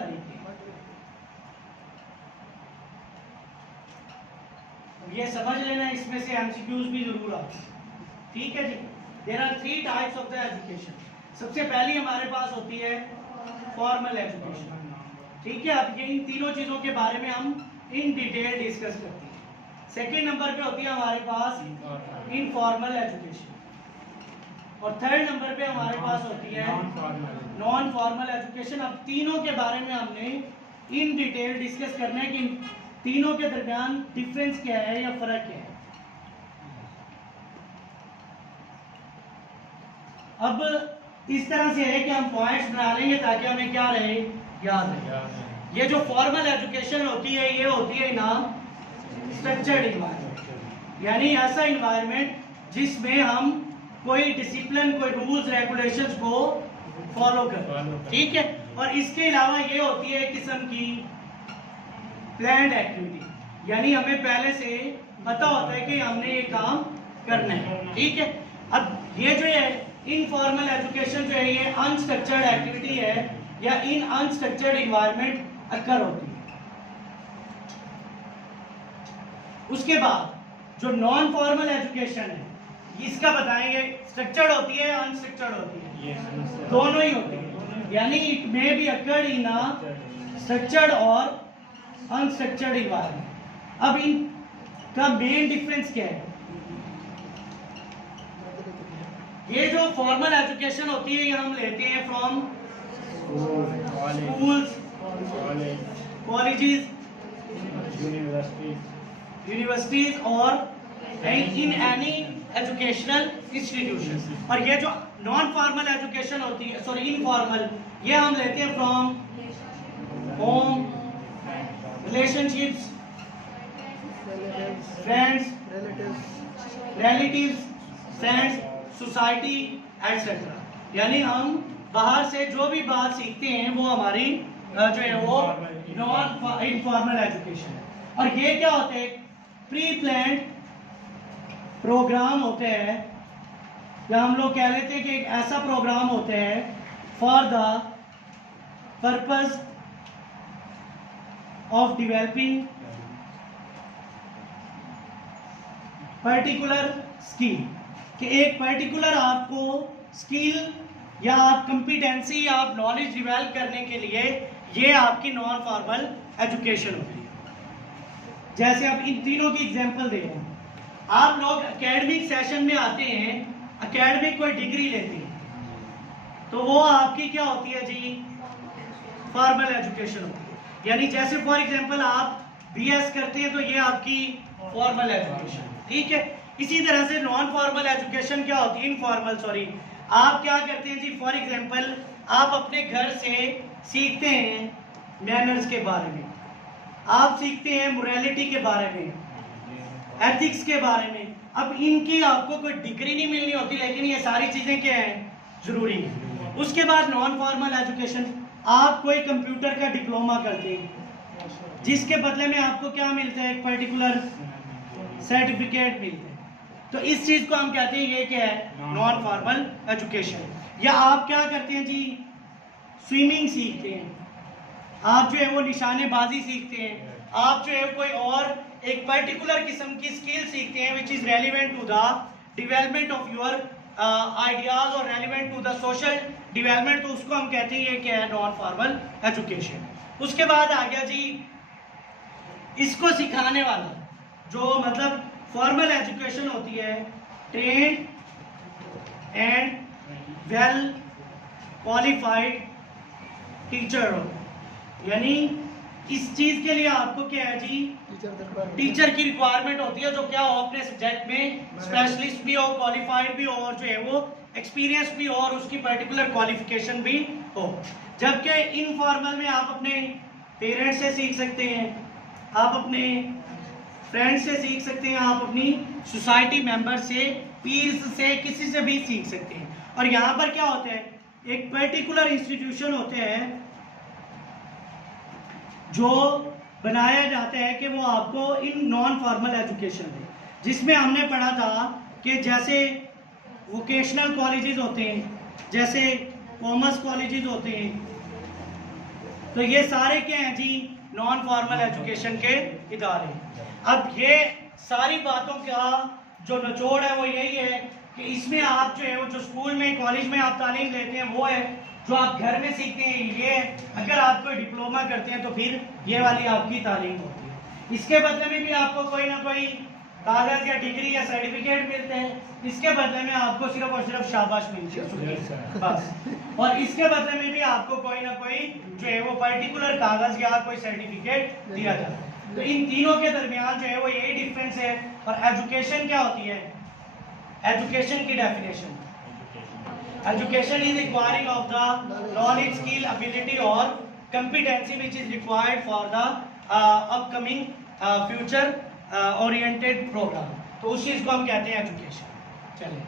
तरीके। ये समझ लेना, इसमें से एमसीक्यूज भी जरूर आते हैं, ठीक है जी। There are 3 types of the education. सबसे पहली हमारे पास होती है फॉर्मल एजुकेशन, ठीक है। अब ये इन तीनों चीजों के बारे में हम इन डिटेल डिस्कस करते हैं। सेकंड नंबर पे होती है हमारे पास इनफॉर्मल एजुकेशन, और थर्ड नंबर पे हमारे पास होती है नॉन फॉर्मल एजुकेशन। अब तीनों के बारे में हमने इन डिटेल डिस्कस करना है कि तीनों के दरमियान डिफरेंस क्या है या फर्क क्या है। अब इस तरह से है कि हम पॉइंट्स बना लेंगे ताकि हमें क्या रहे, याद रहे। ये जो फॉर्मल एजुकेशन होती है ये होती है ना स्ट्रक्चर्ड इन्वायरमेंट, यानी ऐसा इन्वायरमेंट जिसमें हम कोई डिसिप्लिन, कोई रूल्स रेगुलेशंस को फॉलो करें, ठीक है। और इसके अलावा ये होती है एक किस्म की प्लान्ड एक्टिविटी, यानी हमें पहले से पता होता है कि हमने ये काम करना है, ठीक है। अब ये जो है इनफॉर्मल एजुकेशन जो है ये अनस्ट्रक्चर्ड एक्टिविटी है या इन अनस्ट्रक्चर्ड इन्वायरमेंट अकर होती है। उसके बाद जो नॉन फॉर्मल एजुकेशन है इसका बताएंगे स्ट्रक्चर्ड होती है अनस्ट्रक्चर्ड होती है, दोनों ही होती है, यानी it may be occurred in a structured और अनस्ट्रक्चर्ड इन्वायरमेंट। अब इनका मेन डिफरेंस क्या है? ये जो फॉर्मल एजुकेशन होती है ये हम लेते हैं फ्रॉम स्कूल्स, कॉलेजेस, यूनिवर्सिटीज और इन एनी एजुकेशनल इंस्टीट्यूशन। और ये जो नॉन फॉर्मल एजुकेशन होती है, सॉरी इनफॉर्मल, ये हम लेते हैं from home, relationships, friends, relatives, friends, society etcetera. यानी हम बाहर से जो भी बात सीखते हैं वो हमारी जो है वो नॉन इनफॉर्मल एजुकेशन है। और ये क्या होते हैं? प्री प्लान्ड प्रोग्राम होते हैं, या हम लोग कह लेते हैं कि एक ऐसा प्रोग्राम होते हैं for the purpose of developing particular skill, कि एक पर्टिकुलर आपको स्किल या आप कंपिटेंसी या आप नॉलेज डेवलप करने के लिए ये आपकी नॉन फॉर्मल एजुकेशन होती है। जैसे आप इन तीनों की एग्जांपल दे रहे हैं, आप लोग एकेडमिक सेशन में आते हैं, एकेडमिक कोई डिग्री लेते हैं, तो वो आपकी क्या होती है जी? फॉर्मल एजुकेशन होती है। यानी जैसे फॉर एग्जांपल आप बीएस करते हैं तो ये आपकी फॉर्मल एजुकेशन, ठीक है। इसी तरह से नॉन फॉर्मल एजुकेशन क्या होती है? Informal, sorry. आप क्या करते हैं जी? फॉर एग्जांपल आप अपने घर से सीखते हैं मैनर्स के बारे में, आप सीखते हैं मोरालिटी के बारे में, एथिक्स के बारे में। अब इनकी आपको कोई डिग्री नहीं मिलनी होती, लेकिन ये सारी चीजें क्या है? जरूरी है। उसके बाद नॉन फॉर्मल एजुकेशन, आप कोई कंप्यूटर का डिप्लोमा करते हैं जिसके बदले में आपको क्या मिलता है? एक पर्टिकुलर सर्टिफिकेट मिलता है। तो इस चीज को हम कहते हैं ये क्या है? Non formal education. या आप क्या करते हैं जी? स्विमिंग सीखते हैं, आप जो है वो निशानेबाजी सीखते हैं, आप जो है कोई और एक पर्टिकुलर किस्म की स्किल सीखते हैं which is relevant to the development of your ideas और relevant to the social development, तो उसको हम कहते हैं ये क्या है? Non formal education. उसके बाद आ गया जी इसको सिखाने वाला, जो मतलब फॉर्मल एजुकेशन होती है, trained and well qualified teacher हो। यानी इस चीज के लिए आपको क्या है जी? टीचर की रिक्वायरमेंट होती है जो क्या हो? अपने सब्जेक्ट में स्पेशलिस्ट भी हो, क्वालिफाइड भी हो, और जो है वो एक्सपीरियंस भी हो, और उसकी पर्टिकुलर क्वालिफिकेशन भी हो। जबकि इनफॉर्मल में आप अपने पेरेंट्स से सीख सकते हैं, आप अपने फ्रेंड्स से सीख सकते हैं, आप अपनी सोसाइटी मेंबर से, पीर्स से, किसी से भी सीख सकते हैं। और यहाँ पर क्या होता है? एक पर्टिकुलर इंस्टीट्यूशन होते हैं जो बनाया जाता है कि वो आपको इन नॉन फॉर्मल एजुकेशन दे, जिसमें हमने पढ़ा था कि जैसे वोकेशनल कॉलेजेस होते हैं, जैसे कॉमर्स कॉलेजेस होते हैं, तो ये सारे क्या हैं जी, नॉन फॉर्मल एजुकेशन के इदारे। अब ये सारी बातों का जो निचोड़ है वो यही है कि इसमें आप जो है वो जो स्कूल में कॉलेज में आप तालीम लेते हैं वो है, जो आप घर में सीखते हैं ये है, अगर आप कोई डिप्लोमा करते हैं तो फिर ये वाली आपकी तालीम होती है। इसके बदले में भी आपको कोई ना कोई कागज या डिग्री या सर्टिफिकेट मिलते हैं, इसके बदले में आपको सिर्फ और सिर्फ शाबाश मिलती है बस। और इसके बदले में भी आपको कोई ना कोई जो है वो पर्टिकुलर कागज या कोई सर्टिफिकेट दिया जाता है। तो इन तीनों के दरमियान जो है वो यही डिफरेंस है। और एजुकेशन क्या होती है? एजुकेशन की definition, education is acquiring of the knowledge, skill, ability और competency which is required for the upcoming future oriented program. तो उस चीज को हम कहते हैं एजुकेशन। चलिए।